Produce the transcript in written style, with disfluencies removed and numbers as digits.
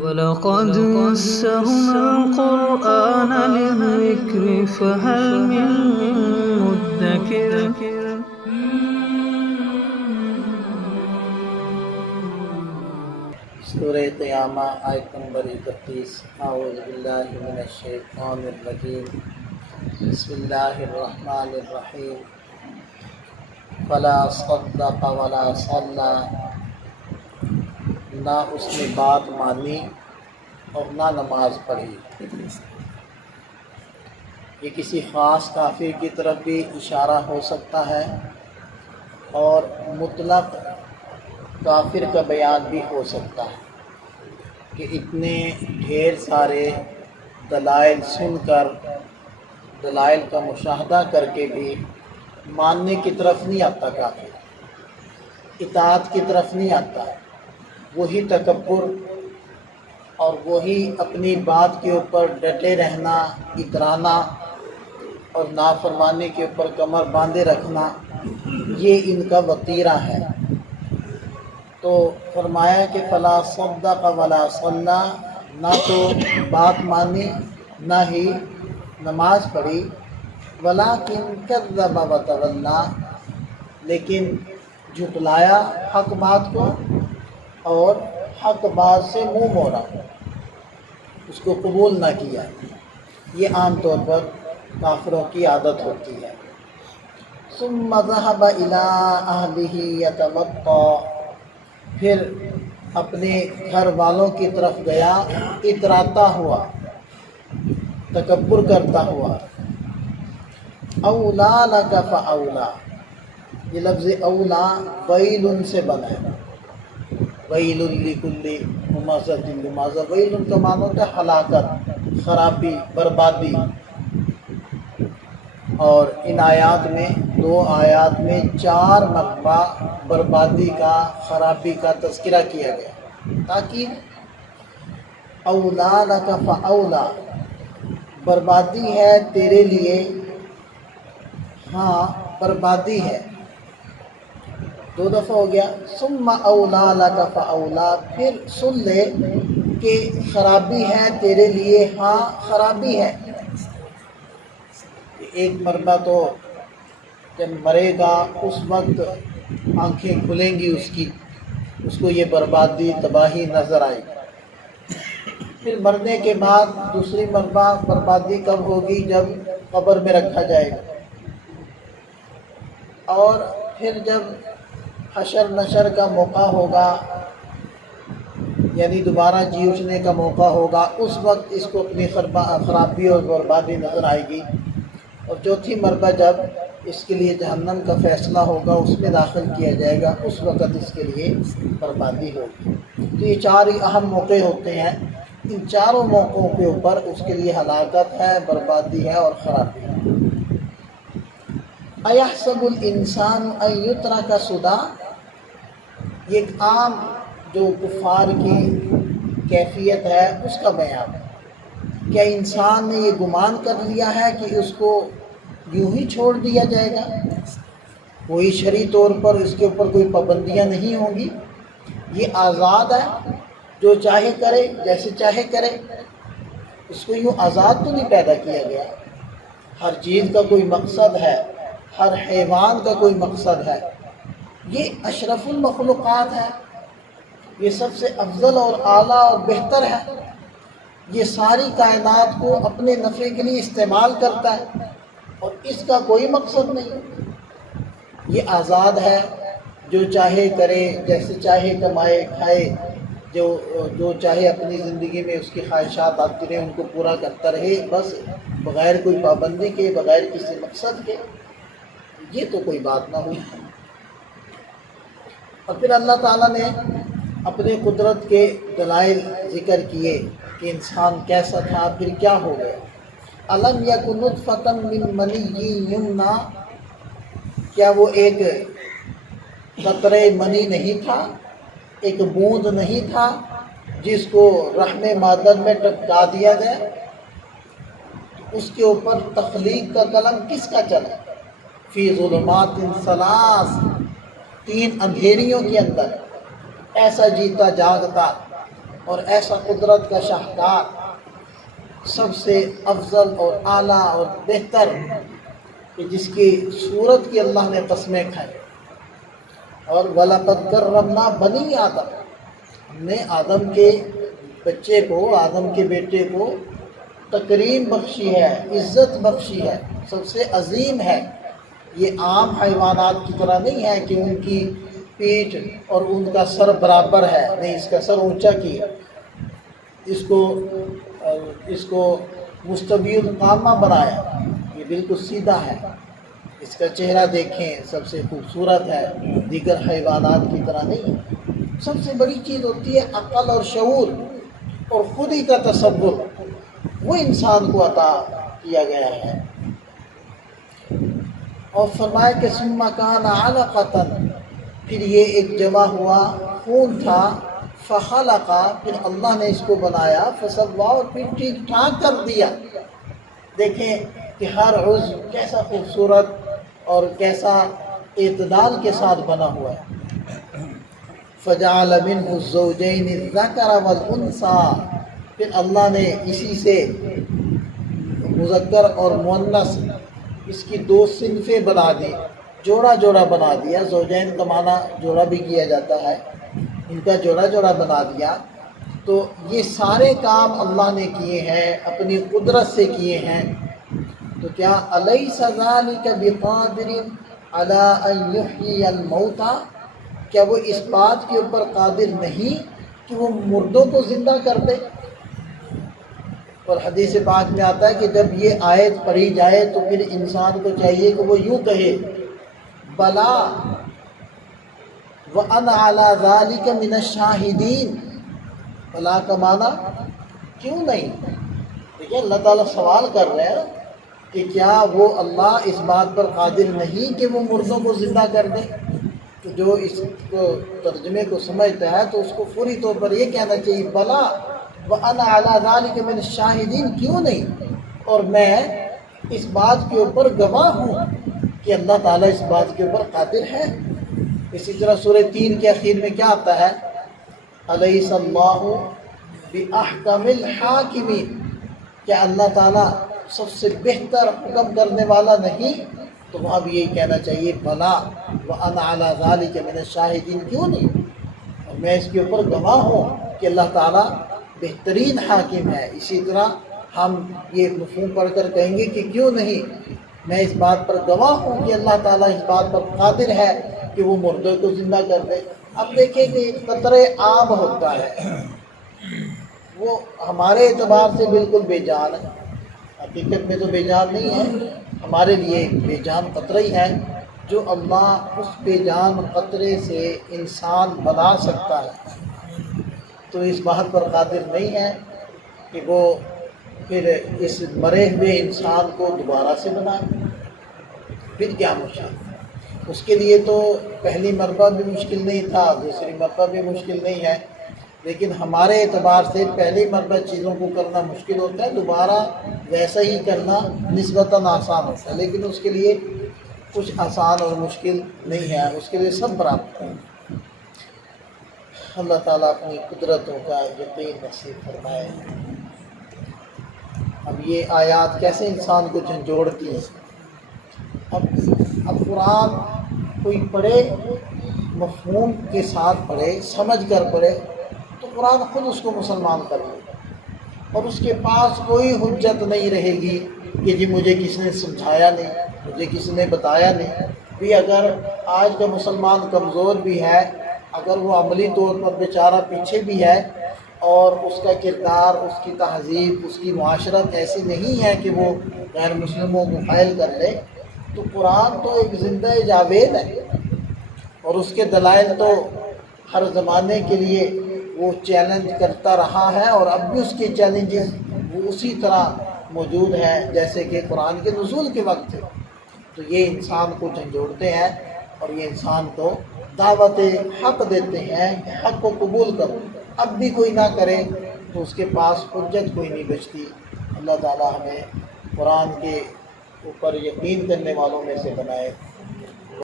وَلَقَدْ يَسَّرْنَا الْقُرْآنَ لِلذِّكْرِ فَهَلْ مِن مُّدَّكِرٍ سورہ قیامہ آیت نمبر 31۔ اعوذ باللہ من الشیطان الرجیم، بسم اللہ الرحمن الرحیم۔ فلا صدق ولا صلی، نہ اس نے بات مانی اور نہ نماز پڑھی۔ یہ کسی خاص کافر کی طرف بھی اشارہ ہو سکتا ہے اور مطلق کافر کا بیان بھی ہو سکتا ہے کہ اتنے ڈھیر سارے دلائل سن کر، دلائل کا مشاہدہ کر کے بھی ماننے کی طرف نہیں آتا، کافر اطاعت کی طرف نہیں آتا، وہی تکبر اور وہی اپنی بات کے اوپر ڈٹے رہنا، اترانا اور نافرمانی کے اوپر کمر باندھے رکھنا، یہ ان کا وتیرہ ہے۔ تو فرمایا کہ فلا صدق ولا صلی، نہ تو بات مانی نہ ہی نماز پڑھی، ولکن کذب وتولی، لیکن جھٹلایا حق بات کو اور حق بات سے منہ موڑا، اس کو قبول نہ کیا۔ یہ عام طور پر کافروں کی عادت ہوتی ہے۔ ثم ذهب الى اهله يتمطى، پھر اپنے گھر والوں کی طرف گیا اتراتا ہوا، تکبر کرتا ہوا۔ اولا لک فاولا، یہ لفظ اولا ویل سے بنا ہے، ویل لکل ہمزۃ لمزہ۔ ویل کا معنی ہوتا ہے ہلاکت، خرابی، بربادی۔ اور ان آیات میں، دو آیات میں 4 مرتبہ بربادی کا، خرابی کا تذکرہ کیا گیا، تاکہ اولا لک فاولا، بربادی ہے تیرے لیے، ہاں بربادی ہے، 2 دفعہ ہو گیا۔ ثم اولا لک فاولا، پھر سن لے کہ خرابی ہے تیرے لیے، ہاں خرابی ہے۔ ایک مرتبہ تو جب مرے گا اس وقت آنکھیں کھلیں گی اس کو یہ بربادی، تباہی نظر آئے گی۔ پھر مرنے کے بعد دوسری مرتبہ بربادی کب ہوگی؟ جب قبر میں رکھا جائے گا، اور پھر جب حشر نشر کا موقع ہوگا، یعنی دوبارہ جی اٹھنے کا موقع ہوگا، اس وقت اس کو اپنی خرابی اور بربادی نظر آئے گی۔ اور چوتھی مرتبہ جب اس کے لیے جہنم کا فیصلہ ہوگا، اس میں داخل کیا جائے گا، اس وقت اس کے لیے بربادی ہوگی۔ تو یہ 4 ہی اہم موقع ہوتے ہیں، ان چاروں موقعوں کے اوپر اس کے لیے ہلاکت ہے، بربادی ہے اور خرابی ہے۔ اَيَحْسَبُ الْإِنسَانُ أَن يُتْرَكَ سُدًى، یہ ایک عام جو کفار کی کیفیت ہے اس کا بیان ہے۔ کیا انسان نے یہ گمان کر لیا ہے کہ اس کو یوں ہی چھوڑ دیا جائے گا؟ کوئی شرعی طور پر اس کے اوپر کوئی پابندیاں نہیں ہوں گی، یہ آزاد ہے، جو چاہے کرے، جیسے چاہے کرے۔ اس کو یوں آزاد تو نہیں پیدا کیا گیا، ہر چیز کا کوئی مقصد ہے، ہر حیوان کا کوئی مقصد ہے۔ یہ اشرف المخلوقات ہے، یہ سب سے افضل اور اعلیٰ اور بہتر ہے، یہ ساری کائنات کو اپنے نفع کے لیے استعمال کرتا ہے اور اس کا کوئی مقصد نہیں۔ یہ آزاد ہے، جو چاہے کرے، جیسے چاہے کمائے کھائے، جو چاہے اپنی زندگی میں اس کی خواہشات آتی رہے ان کو پورا کرتا رہے، بس بغیر کوئی پابندی کے، بغیر کسی مقصد کے۔ یہ تو کوئی بات نہ ہوئی۔ اور پھر اللہ تعالیٰ نے اپنے قدرت کے دلائل ذکر کیے کہ انسان کیسا تھا، پھر کیا ہو گیا۔ الم یک نطفۃ من منی یمنی، کیا وہ ایک قطرہ منی نہیں تھا، ایک بوند نہیں تھا جس کو رحم مادر میں ٹپکا دیا گیا؟ اس کے اوپر تخلیق کا قلم کس کا چلا؟ فی ظلمات ثلاث، 3 اندھیریوں کے اندر ایسا جیتا جاگتا اور ایسا قدرت کا شاہکار، سب سے افضل اور اعلیٰ اور بہتر، کہ جس کی صورت کی اللہ نے قسمیں کھائیں. اور وَلَقَدْ كَرَّمْنَا بَنِي آدم، ہم نے آدم کے بچے کو، آدم کے بیٹے کو تکریم بخشی ہے، عزت بخشی ہے، سب سے عظیم ہے. یہ عام حیوانات کی طرح نہیں ہے کہ ان کی پیٹھ اور ان کا سر برابر ہے، نہیں، اس کا سر اونچا کیا، اس کو مستوی القامہ بنایا، یہ بالکل سیدھا ہے. اس کا چہرہ دیکھیں، سب سے خوبصورت ہے، دیگر حیوانات کی طرح نہیں ہے. سب سے بڑی چیز ہوتی ہے عقل اور شعور اور خودی کا تصور، وہ انسان کو عطا کیا گیا ہے. اور فرمایا کہ ثم کان علقۃ، پھر یہ ایک جمع ہوا خون تھا، فخلق، پھر اللہ نے اس کو بنایا، فسوا، اور پھر ٹھیک ٹھاک کر دیا. دیکھیں کہ ہر عضو کیسا خوبصورت اور کیسا اعتدال کے ساتھ بنا ہوا ہے. فجعل منہ الزوجین الذکر والانثى، پھر اللہ نے اسی سے مذکر اور مؤنث اس کی دو صنفیں بنا دی، جوڑا جوڑا بنا دیا. زوجین کا معنی جوڑا بھی کیا جاتا ہے، ان کا جوڑا جوڑا بنا دیا. تو یہ سارے کام اللہ نے کیے ہیں، اپنی قدرت سے کیے ہیں. تو کیا الیس ذلک بقادر علی ان یحیی الموتى، کیا وہ اس بات کے اوپر قادر نہیں کہ وہ مردوں کو زندہ کر دے؟ اور حدیث پاک میں آتا ہے کہ جب یہ آیت پڑھی جائے تو پھر انسان کو چاہیے کہ وہ یوں کہے، بلا وَأَنَا عَلَى ذَلِكَ مِنَ الشَّاهِدِينَ، بلا کا معنی کیوں نہیں. دیکھیں اللہ تعالیٰ سوال کر رہے ہیں کہ کیا وہ اللہ اس بات پر قادر نہیں کہ وہ مردوں کو زندہ کر دے؟ تو جو اس کو ترجمے کو سمجھتا ہے تو اس کو فوری طور پر یہ کہنا چاہیے، بلا وَأَنَا عَلَى ذَلِكَ مِنَ الشَّاهِدِينَ، کیوں نہیں، اور میں اس بات کے اوپر گواہ ہوں کہ اللہ تعالیٰ اس بات کے اوپر قادر ہے. اسی طرح سورہ 3 کے اخیر میں کیا آتا ہے، الیس اللہ باحکم الحاکمین، کیا اللہ تعالیٰ سب سے بہتر حکم کرنے والا نہیں؟ تو وہاں بھی یہی کہنا چاہیے، بلا وانا علی ذلک من الشاہدین، کیوں نہیں، اور میں اس کے اوپر گواہ ہوں کہ اللہ تعالیٰ بہترین حاکم ہے. اسی طرح ہم یہ مفہوم پڑھ کر کہیں گے کہ کیوں نہیں، میں اس بات پر گواہ ہوں کہ اللہ تعالیٰ اس بات پر قادر ہے کہ وہ مردوں کو زندہ کر دے. اب دیکھیں کہ قطرے عام ہوتا ہے، وہ ہمارے اعتبار سے بالکل بے جان ہے، حقیقت میں تو بے جان نہیں ہے، ہمارے لیے بے جان قطرہ ہی ہے. جو اللہ اس بے جان قطرے سے انسان بنا سکتا ہے تو اس بات پر قادر نہیں ہے کہ وہ پھر اس مرے ہوئے انسان کو دوبارہ سے بنائے. پھر کیا مشکل، اس کے لیے تو پہلی مرتبہ بھی مشکل نہیں تھا، دوسری مرتبہ بھی مشکل نہیں ہے، لیکن ہمارے اعتبار سے پہلی مرتبہ چیزوں کو کرنا مشکل ہوتا ہے، دوبارہ ویسا ہی کرنا نسبتاً آسان ہوتا ہے. لیکن اس کے لیے کچھ آسان اور مشکل نہیں ہے، اس کے لیے سب برابر ہے. اللہ تعالیٰ اپنی قدرتوں کا یقین نصیب فرمائے. اب یہ آیات کیسے انسان کو جھنجھوڑتی ہیں. اب قرآن کوئی پڑھے، مفہوم کے ساتھ پڑھے، سمجھ کر پڑھے، تو قرآن خود اس کو مسلمان کر لے گا، اور اس کے پاس کوئی حجت نہیں رہے گی کہ جی مجھے کس نے سمجھایا نہیں، مجھے کسی نے بتایا نہیں. بھی اگر آج کا مسلمان کمزور بھی ہے، اگر وہ عملی طور پر بیچارہ پیچھے بھی ہے، اور اس کا کردار، اس کی تہذیب، اس کی معاشرت ایسی نہیں ہے کہ وہ غیر مسلموں کو قائل کر لے، تو قرآن تو ایک زندہ جاوید ہے، اور اس کے دلائل تو ہر زمانے کے لیے وہ چیلنج کرتا رہا ہے، اور اب بھی اس کے چیلنجز وہ اسی طرح موجود ہیں جیسے کہ قرآن کے نزول کے وقت تھے. تو یہ انسان کو جھنجھوڑتے ہیں، اور یہ انسان کو دعوت حق دیتے ہیں کہ حق کو قبول کرو. اب بھی کوئی نہ کرے تو اس کے پاس حجت کوئی نہیں بچتی. اللہ تعالیٰ ہمیں قرآن کے اوپر یقین کرنے والوں میں سے بنائے.